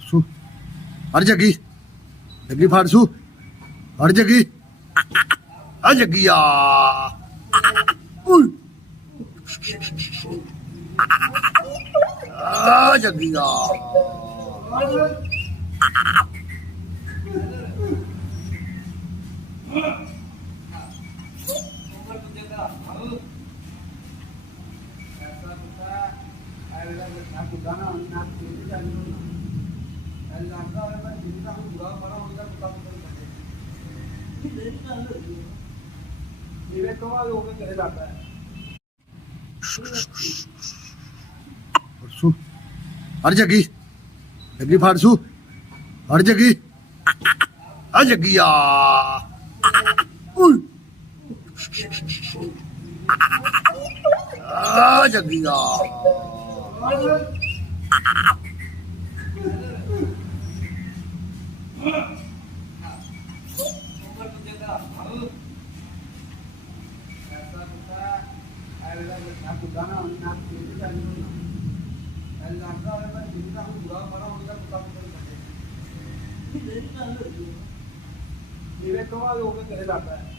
ਸੂ ਹਰ ਜੱਗੀ ਜੱਗੀ ਫੜ ਸੂ ਹਰ ਜੱਗੀ ਆ ਜੱਗੀ ਆ ਓਏ ਆ ਜੱਗੀ ਆ ਸੂ ਹਰ ਜੱਗੀ ਜੱਗੀ ਫੜ ਸੂ ਹਰ ਜੱਗੀ ਆ ਜੱਗੀ ਆ ਓਏ ਆ ਜੱਗੀ ਆ ਜਿਵੇਂ ਕਮਾਲ ਹੋ ਕੇ ਤੇਰੇ ਲੱਗਦਾ ਹੈ